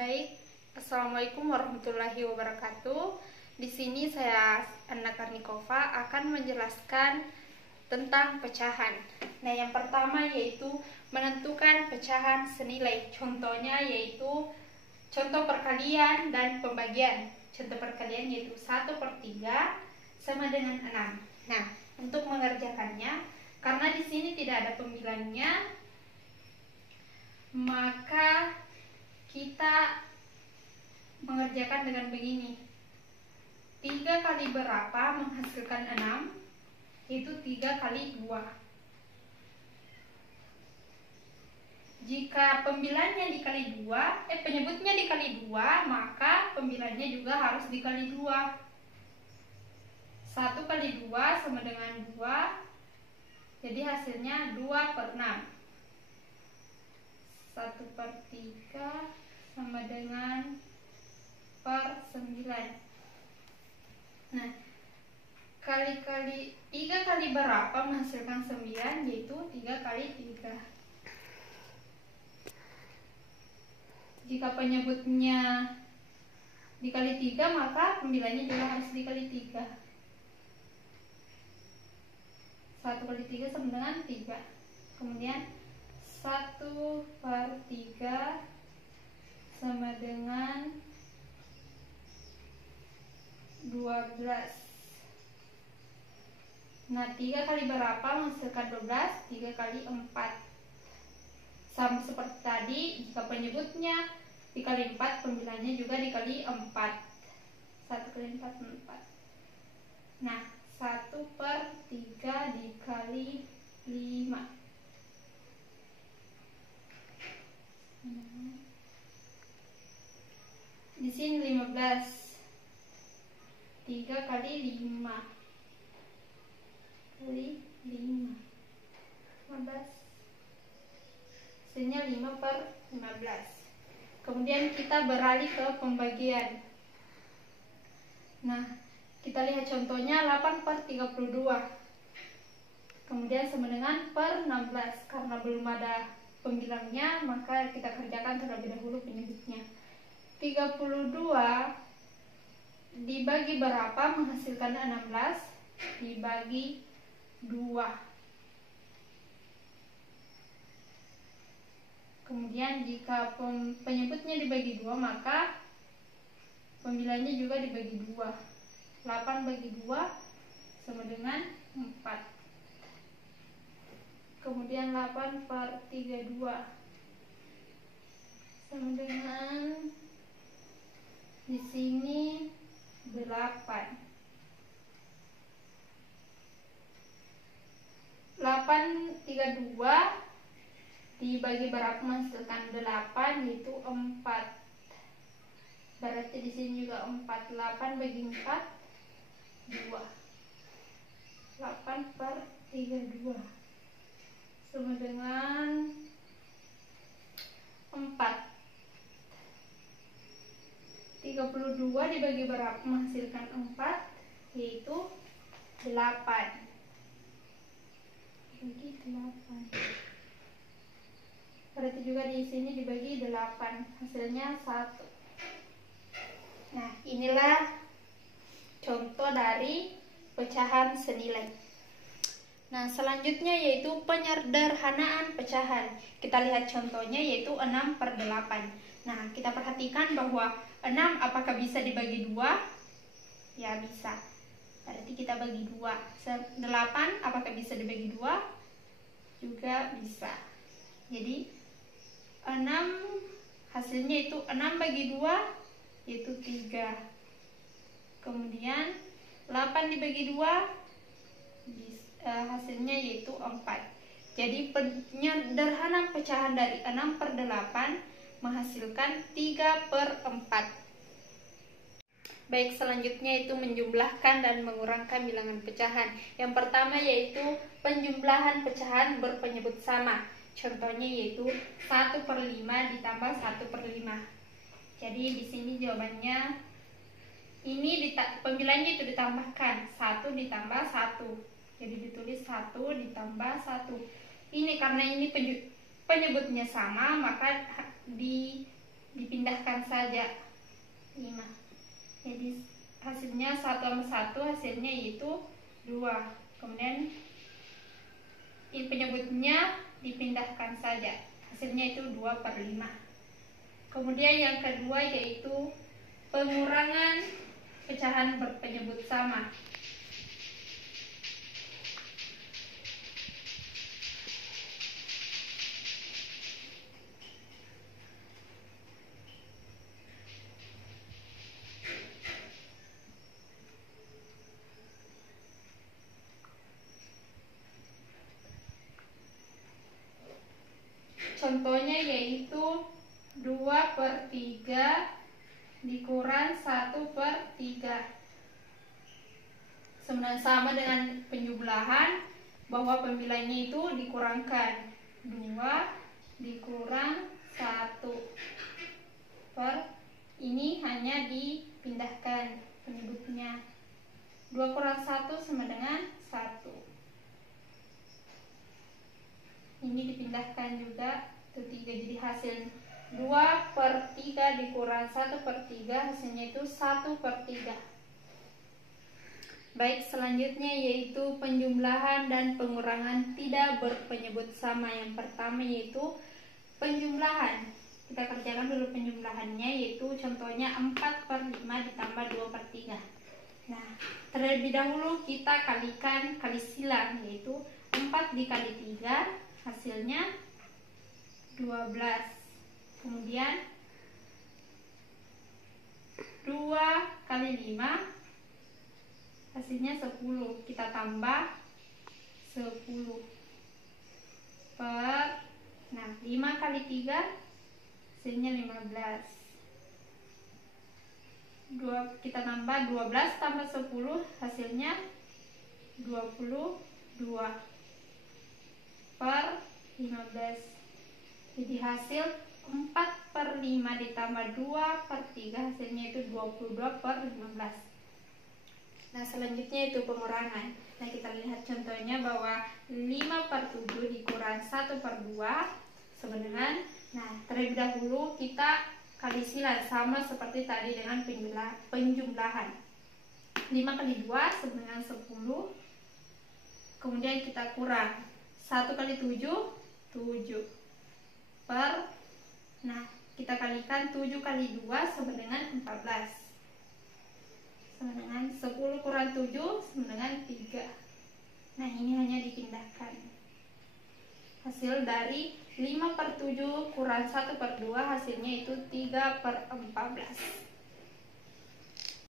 Baik, Assalamualaikum warahmatullahi wabarakatuh. Di sini saya, Anna Karnikova, akan menjelaskan tentang pecahan. Nah, yang pertama yaitu menentukan pecahan senilai. Contohnya yaitu contoh perkalian dan pembagian. Contoh perkalian yaitu 1/3 sama dengan 6. Nah, untuk mengerjakannya, karena di sini tidak ada pembilangnya, maka kita mengerjakan dengan begini. 3 kali berapa menghasilkan 6? Itu 3 kali 2. Jika pembilangnya dikali 2, penyebutnya dikali 2, maka pembilangnya juga harus dikali 2. 1 kali 2 sama dengan 2. Jadi hasilnya 2/6. 1/3 sama dengan per 9. Nah, 3 kali berapa menghasilkan 9? Yaitu 3 kali 3. Jika penyebutnya dikali 3, maka pembilangnya juga harus dikali 3. 1 kali 3 sama dengan 3. Kemudian 1/3 sama dengan 12. Nah, 3 kali berapa menghasilkan 12? 3 kali 4. Sama seperti tadi, jika penyebutnya dikali 4, pembilangnya juga dikali 4. 1 kali 4, 4. Nah, 1/3 dikali 5. Di sini 15. 3 kali 5 kali 5, 15. Hasilnya 5/15. Kemudian kita beralih ke pembagian. Nah, kita lihat contohnya 8/32. Kemudian sama dengan per 16. Karena belum ada pembilangnya, maka kita kerjakan terlebih dahulu penyebutnya. 32 dibagi berapa menghasilkan 16? Dibagi 2. Kemudian jika penyebutnya dibagi 2, maka pembilangnya juga dibagi 2. 8 bagi 2 sama dengan 4. Kemudian 8/32 sama dengan di sini 8. 8/32 dibagi berapa menghasilkan 8? Yaitu 4. Berarti di sini juga 4. 8 bagi 4, 2. 8/32 sama dengan 4. 32 dibagi berapa menghasilkan 4? Yaitu 8. Bagi 8. Berarti juga di sini dibagi 8. Hasilnya 1. Nah, inilah contoh dari pecahan senilai. Nah, selanjutnya yaitu penyederhanaan pecahan. Kita lihat contohnya yaitu 6/8. Nah, kita perhatikan bahwa 6 apakah bisa dibagi 2? Ya, bisa. Berarti kita bagi 2. 8 apakah bisa dibagi 2? Juga bisa. Jadi 6 hasilnya itu 6 bagi 2 yaitu 3. Kemudian 8 dibagi 2 hasilnya yaitu 4. Jadi penyederhanaan pecahan dari 6/8 menghasilkan 3/4. Baik, selanjutnya itu menjumlahkan dan mengurangkan bilangan pecahan. Yang pertama yaitu penjumlahan pecahan berpenyebut sama. Contohnya yaitu 1/5 ditambah 1/5. Jadi di sini jawabannya ini pembilangnya itu ditambahkan 1 ditambah 1. Jadi ditulis 1 ditambah 1. Ini karena ini penyebutnya sama, maka di dipindahkan saja 5. Jadi hasilnya 1 sama 1 hasilnya yaitu 2. Kemudian ini penyebutnya dipindahkan saja, hasilnya itu 2/5. Kemudian yang kedua yaitu pengurangan pecahan berpenyebut sama. Contohnya yaitu 2/3 dikurang 1/3. Sebenarnya sama dengan penjumlahan, bahwa pemilainya itu dikurangkan. 2 dikurang 1 ini hanya dipindahkan penyebutnya. 2 kurang 1 sama dengan 1. Ini dipindahkan juga ke 3, jadi hasil 2/3 dikurang 1/3 hasilnya itu 1/3. Baik, selanjutnya yaitu penjumlahan dan pengurangan tidak berpenyebut sama. Yang pertama yaitu penjumlahan. Kita kerjakan dulu penjumlahannya, yaitu contohnya 4/5 ditambah 2/3. Nah, terlebih dahulu kita kali silang, yaitu 4 dikali 3 hasilnya 12. Kemudian 2 kali 5 hasilnya 10. Kita tambah 10 nah 5 kali 3 hasilnya 15. Kita tambah 12 tambah 10 hasilnya 22/15. Jadi hasil 4/5 ditambah 2/3 hasilnya itu 22/15. Nah, selanjutnya itu pengurangan. Nah, kita lihat contohnya bahwa 5/7 dikurang 1/2 sama dengan, nah terlebih dahulu kita kali silang sama seperti tadi dengan penjumlahan. 5 kali 2 sama dengan 10. Kemudian kita kurang 1 kali 7 7 nah kita kalikan 7 kali 2 sama dengan 14 sama dengan 10 kurang 7 sama dengan 3. Nah, ini hanya dipindahkan. Hasil dari 5/7 kurang 1/2 hasilnya itu 3/14.